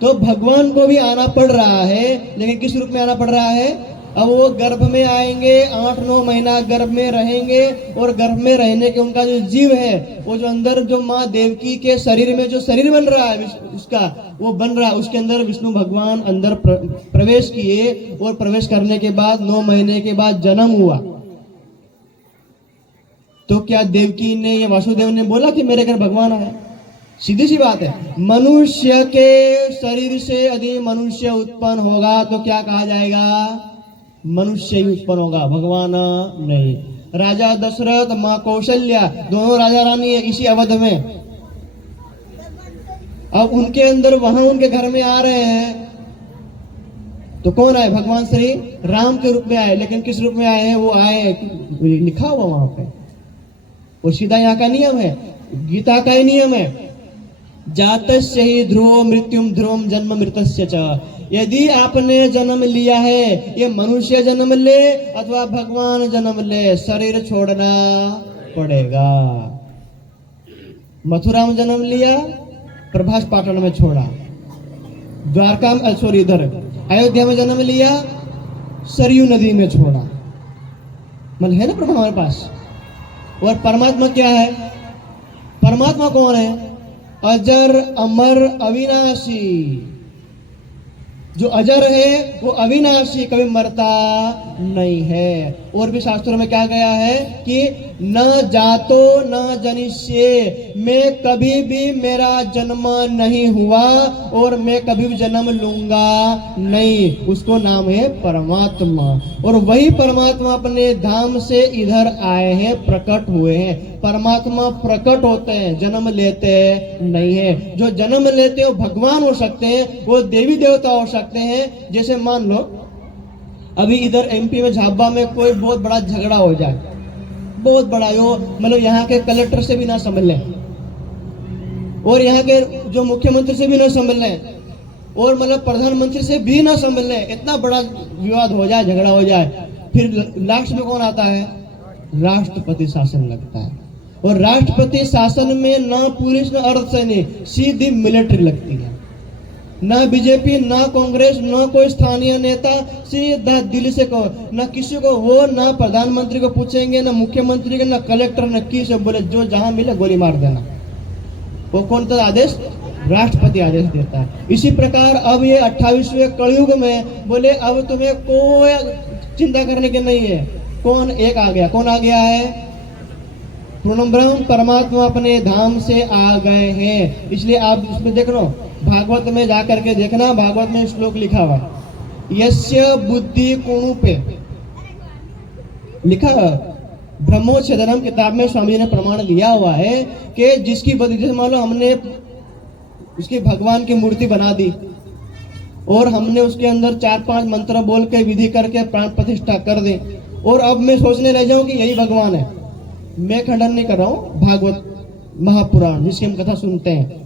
तो भगवान को भी आना पड़ रहा है, लेकिन किस रूप में आना पड़ रहा है? अब वो गर्भ में आएंगे, 8-9 महीना गर्भ में रहेंगे, और गर्भ में रहने के उनका जो जीव है, वो जो अंदर जो माँ देवकी के शरीर में जो शरीर बन रहा है उसका, वो बन रहा है, उसके अंदर विष्णु भगवान अंदर प्रवेश किए, और प्रवेश करने के बाद 9 महीने के बाद जन्म हुआ। तो क्या देवकी ने या वासुदेव ने बोला कि मेरे घर भगवान आए? सीधी सी बात है, मनुष्य के शरीर से यदि मनुष्य उत्पन्न होगा तो क्या कहा जाएगा? मनुष्य ही उत्पन्न होगा, भगवान नहीं। राजा दशरथ, माँ कौशल्या, दोनों राजा रानी है इसी अवध में। अब उनके अंदर वहां उनके घर में आ रहे हैं, तो कौन आए? भगवान श्री राम के रूप में आए, लेकिन किस रूप में आए हैं? वो आए, लिखा हुआ वहां पे, वो सीधा यहाँ का नियम है, गीता का ही नियम है, जातस्य ही ध्रुवो मृत्युम ध्रुवम जन्म मृतस्य च। यदि आपने जन्म लिया है, ये मनुष्य जन्म ले अथवा भगवान जन्म ले, शरीर छोड़ना पड़ेगा। मथुरा में जन्म लिया, प्रभास पाटन में छोड़ा, द्वारका में सॉरी इधर अयोध्या में जन्म लिया, सरयू नदी में छोड़ा। मतलब है ना प्रभु हमारे पास। और परमात्मा क्या है? परमात्मा कौन है? अजर अमर अविनाशी। जो अजर है वो अविनाशी, कभी मरता नहीं है। और भी शास्त्रों में क्या गया है कि न जातो न जनिष्ये, मैं कभी भी मेरा जन्म नहीं हुआ और मैं कभी भी जन्म लूंगा नहीं। उसको नाम है परमात्मा। और वही परमात्मा अपने धाम से इधर आए हैं, प्रकट हुए हैं। परमात्मा प्रकट होते हैं, जन्म लेते नहीं है। जो जन्म लेते हो भगवान हो सकते हैं, वो देवी देवता हो सकते हैं। जैसे मान लो अभी इधर एमपी में झाबा में कोई बहुत बड़ा झगड़ा हो जाए, बहुत बड़ा, यो मतलब यहाँ के कलेक्टर से भी ना समझ लें, और यहाँ के जो मुख्यमंत्री से भी ना समझ लें, और मतलब प्रधानमंत्री से भी ना समझ लें, इतना बड़ा विवाद हो जाए, झगड़ा हो जाए, फिर लास्ट में कौन आता है? राष्ट्रपति शासन लगता है। और राष्ट्रपति शासन में ना पुलिस ना अर्धसैनिक, सीधी मिलिट्री लगती है। ना बीजेपी ना कांग्रेस ना कोई स्थानीय नेता, सीधा दिल्ली से को, ना किसी को वो, ना प्रधानमंत्री को पूछेंगे, ना मुख्यमंत्री को, ना कलेक्टर, ना किसी से बोले जो जहां मिले गोली मार देना। वो कौन सा आदेश? राष्ट्रपति आदेश देता है। इसी प्रकार अब ये 28वें कलयुग में बोले अब तुम्हें कोई चिंता करने की नहीं है। कौन? एक आ गया। कौन आ गया है? पूर्ण ब्रह्म परमात्मा अपने धाम से आ गए हैं। इसलिए आप इसमें देख लो, भागवत में जाकर के देखना, भागवत में श्लोक लिखा हुआ है, यस्य बुद्धि कोणुपे लिखा। ब्रह्मोच्छेदनम किताब में स्वामी जी ने प्रमाण दिया हुआ है कि जिसकी बुद्धि, जैसे मान लो हमने उसकी भगवान की मूर्ति बना दी और हमने उसके अंदर 4-5 मंत्र बोल के विधि करके प्राण प्रतिष्ठा कर दे, और अब मैं सोचने लग जाऊं कि यही भगवान है। मैं खंडन नहीं कर रहा हूं, भागवत महापुराण जिसकी हम कथा सुनते हैं,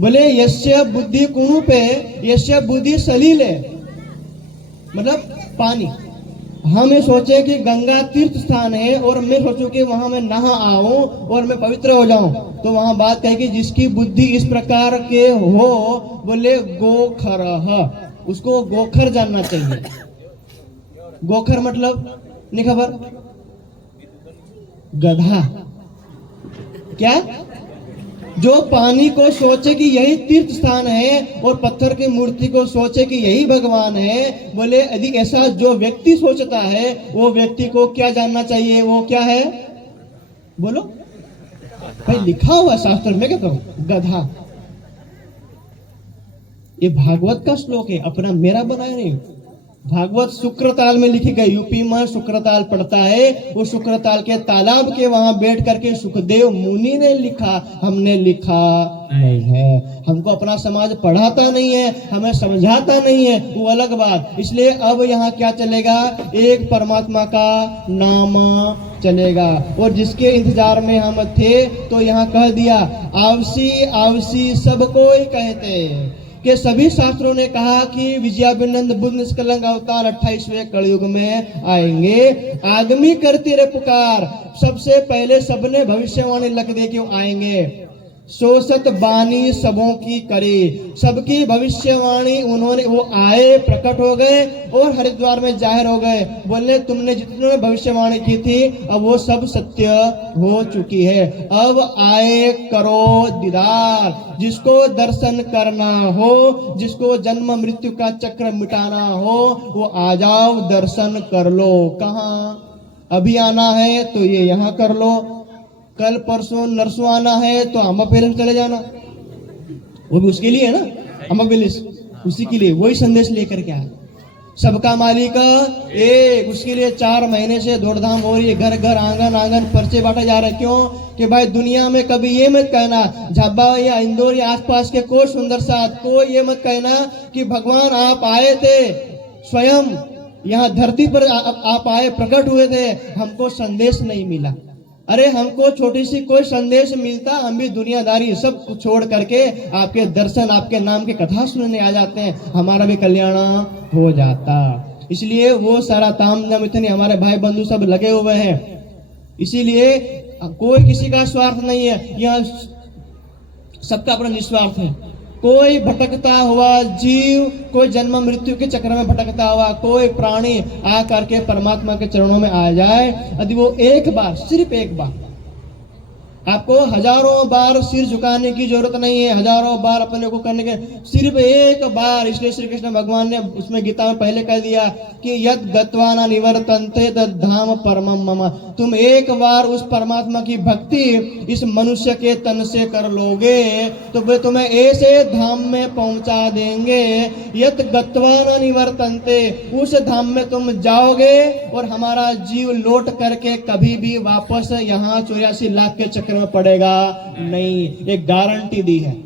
बोले यस्य बुद्धि कुणु पे, यस्य बुद्धि सलील है, मतलब पानी। हम ये सोचे कि गंगा तीर्थ स्थान है और मैं सोचूं कि वहां मैं नहा आऊं और मैं पवित्र हो जाऊं, तो वहां बात है कि जिसकी बुद्धि इस प्रकार के हो, बोले गोखर, उसको गोखर जानना चाहिए। गोखर मतलब नहीं खबर? गधा। क्या? जो पानी को सोचे कि यही तीर्थ स्थान है और पत्थर की मूर्ति को सोचे कि यही भगवान है, बोले यदि ऐसा जो व्यक्ति सोचता है वो व्यक्ति को क्या जानना चाहिए? वो क्या है? बोलो भाई, लिखा हुआ शास्त्र में, क्या करूं? गधा। ये भागवत का श्लोक है, अपना मेरा बनाया नहीं। भागवत शुक्रताल में लिखी गई। यूपी में शुक्रताल पड़ता है, वो शुक्रताल के तालाब के वहां बैठ करके सुखदेव मुनि ने लिखा, हमने लिखा नहीं है। हमको अपना समाज पढ़ाता नहीं है, हमें समझाता नहीं है, वो अलग बात। इसलिए अब यहाँ क्या चलेगा, एक परमात्मा का नाम चलेगा। और जिसके इंतजार में हम थे तो यहाँ कह दिया, आवसी आवसी सबको ही कहते कि सभी शास्त्रों ने कहा कि विजयाभिनंद बुद्ध निष्कलंक अवतार 28वें कलयुग में आएंगे। आगमी करती रे पुकार, सबसे पहले सबने भविष्यवाणी लख दे क्यों आएंगे। सोसत बानी सबों की करे, सबकी भविष्यवाणी उन्होंने, वो आए, प्रकट हो गए और हरिद्वार में जाहिर हो गए। बोले तुमने जितने भविष्यवाणी की थी अब वो सब सत्य हो चुकी है। अब आए करो दीदार, जिसको दर्शन करना हो, जिसको जन्म मृत्यु का चक्र मिटाना हो, वो आ जाओ, दर्शन कर लो। कहाँ अभी आना है तो ये यहाँ कर लो, कल परसों नरसों आना है तो अम्बा पैलेस चले जाना, वो भी उसके लिए है ना, अम्बा पैलेस उसी के लिए, वही संदेश लेकर के आए। सबका मालिक एक, उसके लिए 4 महीने से दौड़धाम हो रही है, घर घर आंगन आंगन पर्चे बांटे जा रहे। क्यों कि भाई दुनिया में कभी ये मत कहना, झाबा या इंदौर या आसपास के कोई सुंदर साथ कोई ये मत कहना कि भगवान आप आए थे, स्वयं यहाँ धरती पर आप आए, प्रकट हुए थे, हमको संदेश नहीं मिला। अरे हमको छोटी सी कोई संदेश मिलता, हम भी दुनियादारी सब छोड़ करके आपके दर्शन, आपके नाम की कथा सुनने आ जाते हैं, हमारा भी कल्याण हो जाता। इसलिए वो सारा ताम झाम इतने हमारे भाई बंधु सब लगे हुए हैं। इसीलिए कोई किसी का स्वार्थ नहीं है, यह सबका अपना निस्वार्थ है। कोई भटकता हुआ जीव, कोई जन्म मृत्यु के चक्र में भटकता हुआ कोई प्राणी आ करके परमात्मा के चरणों में आ जाए, यदि वो एक बार, सिर्फ एक बार, आपको हजारों बार सिर झुकाने की जरूरत नहीं है, हजारों बार अपने को करने के, सिर्फ एक बार। इसलिए श्री कृष्ण भगवान ने उसमें गीता में पहले कह दिया कि यद गत्वा न निवर्तन्ते तद धाम परमम मम। तुम एक बार उस परमात्मा की भक्ति इस मनुष्य के तन से कर लोगे तो वे तुम्हें ऐसे धाम में पहुंचा देंगे, यद गत्वा न निवर्तन्ते, उस धाम में तुम जाओगे और हमारा जीव लौट करके कभी भी वापस यहाँ 84 लाख के चक्कर में पड़ेगा नहीं। एक गारंटी दी है,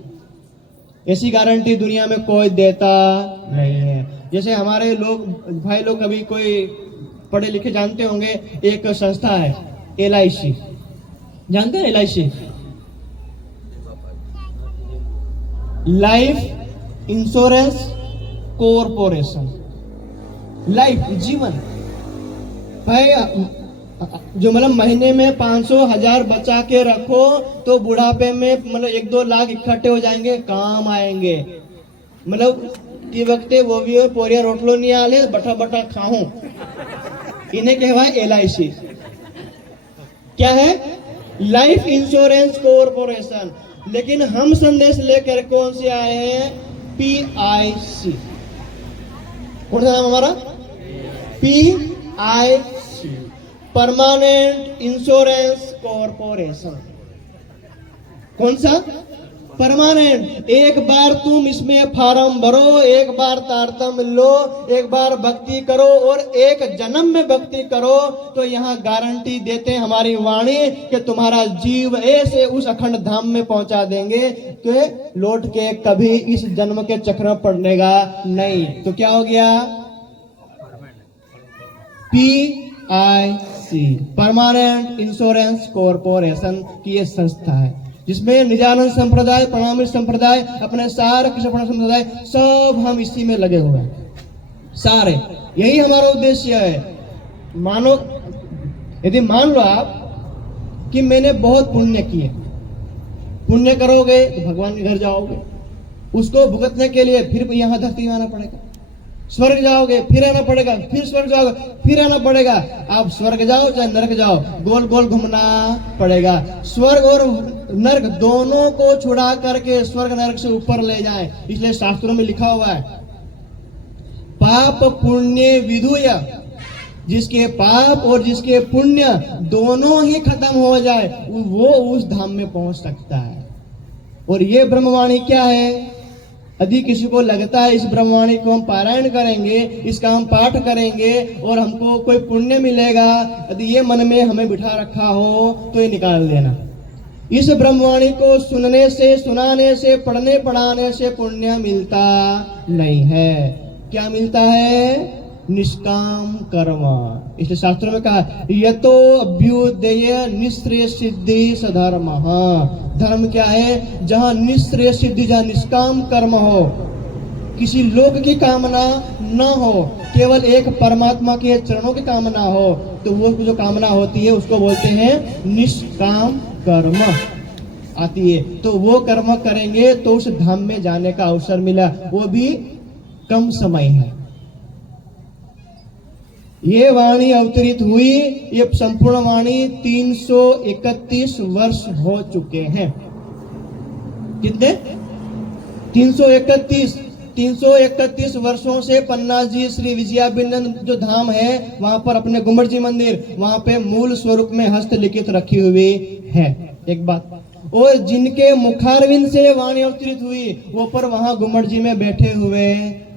ऐसी गारंटी दुनिया में कोई देता नहीं है। जैसे हमारे लोग, भाई लोग, कभी कोई पढ़े लिखे जानते होंगे, एक संस्था है LIC, जानते हैं LIC, life insurance corporation. Life जीवन भाई, जो मतलब महीने में 500,000 बचा के रखो तो बुढ़ापे में मतलब 1-2 लाख इकट्ठे हो जाएंगे, काम आएंगे। मतलब ये वक्त वो भी पोरिया रोटलो नहीं आले, बटा बटा खाऊं, इन्हें कहवाए LIC। क्या है? Life insurance corporation. लेकिन हम संदेश लेकर कौन से आए हैं? PIC। कौन सा नाम हमारा? PIC, permanent insurance corporation. कौन सा? परमानेंट। एक बार तुम इसमें फार्म भरो, एक बार तारतम्य लो, एक बार भक्ति करो और एक जन्म में भक्ति करो तो यहाँ गारंटी देते हैं हमारी वाणी कि तुम्हारा जीव ऐसे उस अखंड धाम में पहुंचा देंगे कि लौट के कभी इस जन्म के चक्र में पड़नेगा नहीं। तो क्या हो गया? PIC, परमानेंट इंश्योरेंस कॉरपोरेशन की ये संस्था है, जिसमें निजानंद संप्रदाय, प्रणामी संप्रदाय, अपने सारे कृष्ण संप्रदाय, सब हम इसी में लगे हुए हैं सारे। यही हमारा उद्देश्य है। मानो, यदि मान लो आप कि मैंने बहुत पुण्य किए, पुण्य करोगे तो भगवान के घर जाओगे, उसको भुगतने के लिए फिर यहाँ धरती में आना पड़ेगा। स्वर्ग जाओगे फिर आना पड़ेगा, फिर स्वर्ग जाओगे फिर आना पड़ेगा। आप स्वर्ग जाओ चाहे नरक जाओ, गोल गोल घूमना पड़ेगा। स्वर्ग और नरक दोनों को छुड़ा करके स्वर्ग नरक से ऊपर ले जाए। इसलिए शास्त्रों में लिखा हुआ है, पाप पुण्य विधुय, जिसके पाप और जिसके पुण्य दोनों ही खत्म हो जाए वो उस धाम में पहुंच सकता है। और ये ब्रह्मवाणी क्या है? यदि किसी को लगता है इस ब्रह्मवाणी को हम पारायण करेंगे, इसका हम पाठ करेंगे और हमको कोई पुण्य मिलेगा, यदि ये मन में हमें बिठा रखा हो तो ये निकाल देना। इस ब्रह्मवाणी को सुनने से, सुनाने से, पढ़ने पढ़ाने से पुण्य मिलता नहीं है। क्या मिलता है? निष्काम कर्म। इसलिए शास्त्रों में कहा यतो अभ्युदय निश्रेय सिद्धि सधर्म। धर्म क्या है? जहां निश्रेय सिद्धि, जहां निष्काम कर्म हो, किसी लोक की कामना न हो, केवल एक परमात्मा के चरणों की कामना हो, तो वो जो कामना होती है उसको बोलते हैं निष्काम कर्म आती है। तो वो कर्म करेंगे तो उस धाम में जाने का अवसर मिला, वो भी कम समय है। ये वाणी अवतरित हुई, ये संपूर्ण वाणी 331 वर्ष हो चुके हैं। कितने? 331 वर्षों से पन्ना जी श्री विजयाभिनंदन जो धाम है वहां पर अपने गुम्बद जी मंदिर, वहां पे मूल स्वरूप में हस्तलिखित रखी हुई है। एक बात, और जिनके मुखारविंद से वाणी अवतरित हुई वो पर वहां गुम्बद जी में बैठे हुए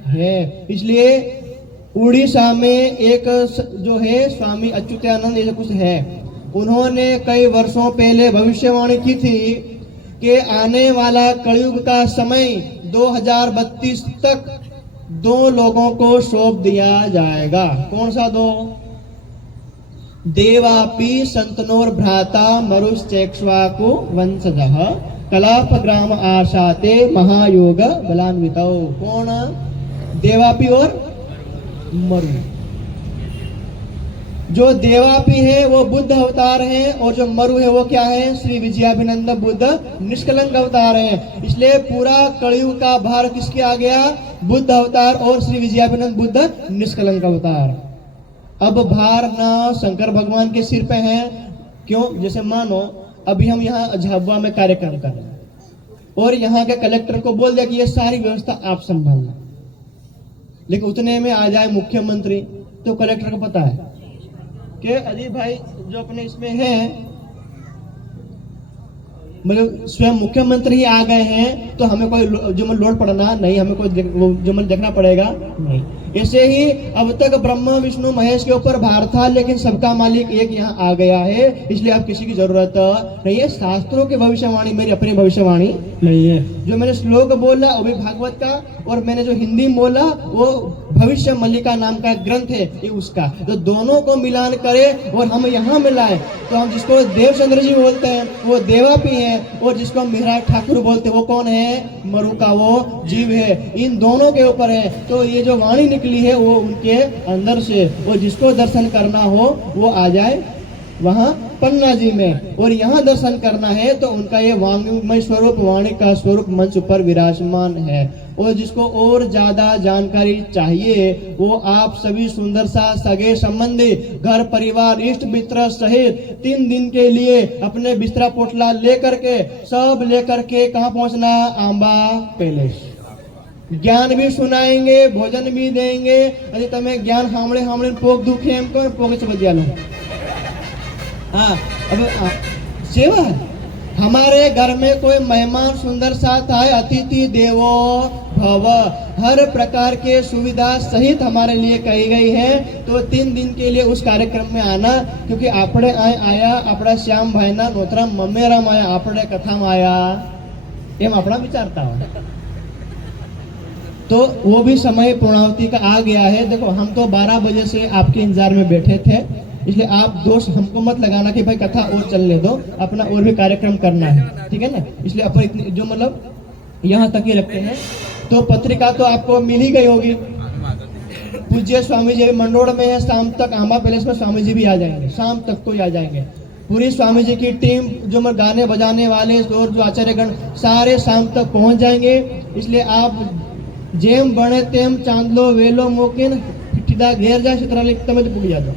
हैं। इसलिए उड़ीसा में एक जो है स्वामी अच्युतानंद ऐसा कुछ है, उन्होंने कई वर्षों पहले भविष्यवाणी की थी कि आने वाला कलयुग का समय 2032 तक 2 लोगों को सौंप दिया जाएगा। कौन सा 2? देवापि संतनोर भ्राता मरुश्चैक्ष्वाको वंशजः कलापग्राम आशाते महायोग बलान्वितौ। कौन? देवापि और मरु। जो देवापि है वो बुद्ध अवतार है, और जो मरु है वो क्या है? श्री विजयाभिनंदन बुद्ध निष्कलंक अवतार है। इसलिए पूरा कलयुग का भार किसके आ गया? बुद्ध अवतार और श्री विजयाभिनंदन बुद्ध निष्कलंक अवतार। अब भार ना शंकर भगवान के सिर पे है। क्यों? जैसे मानो अभी हम यहाँ झाबुआ में कार्यक्रम कर रहे हैं और यहाँ के कलेक्टर को बोल दिया कि ये सारी व्यवस्था आप संभालना, लेकिन उतने में आ जाए मुख्यमंत्री, तो कलेक्टर को पता है कि अली भाई जो अपने इसमें है, मतलब स्वयं मुख्यमंत्री ही आ गए हैं तो हमें कोई जुम्मन लोड पड़ना नहीं, हमें कोई जुम्मन देखना पड़ेगा नहीं। ऐसे ही अब तक ब्रह्मा विष्णु महेश के ऊपर भार था, लेकिन सबका मालिक एक यहाँ आ गया है, इसलिए अब किसी की जरूरत नहीं है। शास्त्रों की भविष्यवाणी मेरी अपनी भविष्यवाणी नहीं है। जो मैंने श्लोक बोला वो भी भागवत का, और मैंने जो हिंदी बोला वो भविष्य मल्लिका नाम का ग्रंथ है, ये उसका। तो दोनों को मिलान करे और हम यहाँ मिलाए तो हम जिसको देवचंद्र जी बोलते हैं वो देवापी है, और जिसको हम मिहरा ठाकुर बोलते हैं वो कौन है? मरु का वो जीव है। इन दोनों के ऊपर है। तो ये जो वाणी निकली है वो उनके अंदर से, और जिसको दर्शन करना हो वो आ जाए वहां पन्ना जी में, और यहाँ दर्शन करना है तो उनका ये वांग्मय स्वरूप, वाणी का स्वरूप मंच पर विराजमान है। और जिसको और ज्यादा जानकारी चाहिए वो आप सभी सुंदर सा सगे संबंधी, घर परिवार, इष्ट मित्र सहित 3 दिन के लिए अपने बिस्तरा पोटला लेकर के, सब लेकर के कहाँ पहुंचना? आंबा पैलेस। ज्ञान भी सुनाएंगे, भोजन भी देंगे। अरे तमें ज्ञान हामड़े हामड़े पोक दुखे हमको पोक बजिया लो। हाँ, अब सेवा है। हमारे घर में कोई मेहमान सुंदर साथ आए, अतिथि देवो भव, हर प्रकार के सुविधा सहित हमारे लिए कही गई है। तो 3 दिन के लिए उस कार्यक्रम में आना, क्योंकि आपड़े आया अपना श्याम भाई ना नोतरा मम्मेराम आया, आपड़े कथा में आया, एम अपना विचारता हो। तो वो भी समय पूर्णावती का आ गया है। देखो हम तो 12 बजे से आपके इंतजार में बैठे थे, इसलिए आप दोस्त हमको मत लगाना कि भाई कथा और चलने दो, अपना और भी कार्यक्रम करना है, ठीक है ना। इसलिए अपन इतनी जो मतलब यहाँ तक ही रखते हैं। तो पत्रिका तो आपको मिल ही गई होगी। पूज्य स्वामी जी मंडोड़ में है, शाम तक आंबा पैलेस में स्वामी जी भी आ जाएंगे, शाम तक कोई आ जाएंगे। पूरी स्वामी जी की टीम, जो गाने बजाने वाले और जो आचार्यगण सारे शाम तक पहुंच जाएंगे। इसलिए आप जेम बने तेम चांदलो वेलो मोकिन पिठीदा घेर जाए चित्राली तमें तो पुग जाता।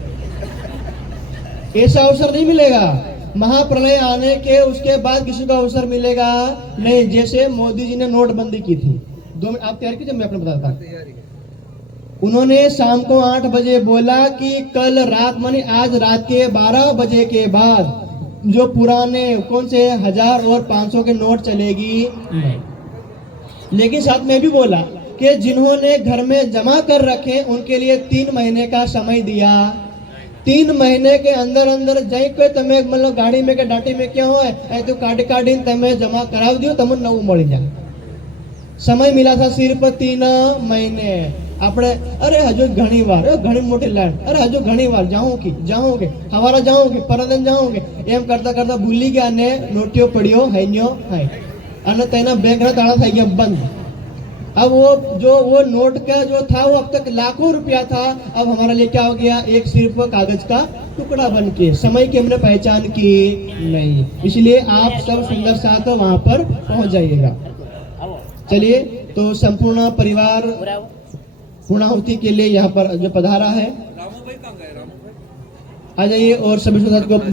ऐसा अवसर नहीं मिलेगा। महाप्रलय आने के उसके बाद किसी को अवसर मिलेगा नहीं। जैसे मोदी जी ने नोटबंदी की थी, 2 मिनट आप तैयार कीजिए, मैं अपने बताता। उन्होंने शाम को 8 बजे बोला कि कल रात मानी आज रात के 12 बजे के बाद जो पुराने कौन से 1000 और 500 के नोट चलेगी नहीं। लेकिन साथ में भी बोला कि जिन्होंने घर में जमा कर रखे उनके लिए 3 महीने का समय दिया। 3 महीने के अंदर अंदर जई पे तमे मतलब गाड़ी में के डाटी में क्या होय ए तो काढी तमे जमा कराव दियो तमने नવું મળી જાય। समय मिला था सिर्फ 3 महीने। આપણે અરે હજુ ઘણી વાર ઘણી મોટી લાઈન અરે હજુ ઘણી વાર જાઉંગે હવારે જાઉંગે પરદન જાઉંગે એમ કરતા કરતા ભૂલી ગયા ને નોટિયો પડ્યો હૈન્યો હાય અને તેના બેંકના તાળા થઈ ગયા બંધ। अब वो नोट का जो था वो अब तक लाखों रुपया था, अब हमारे लिए क्या हो गया, एक सिर्फ कागज का टुकड़ा बन के। समय की हमने पहचान की नहीं, इसलिए आप सब सुंदर साथ वहां पर पहुंच जाइएगा। चलिए, तो संपूर्ण परिवार पूर्णाहुति के लिए यहाँ पर जो पधारा है आ जाइए और सभी साथ को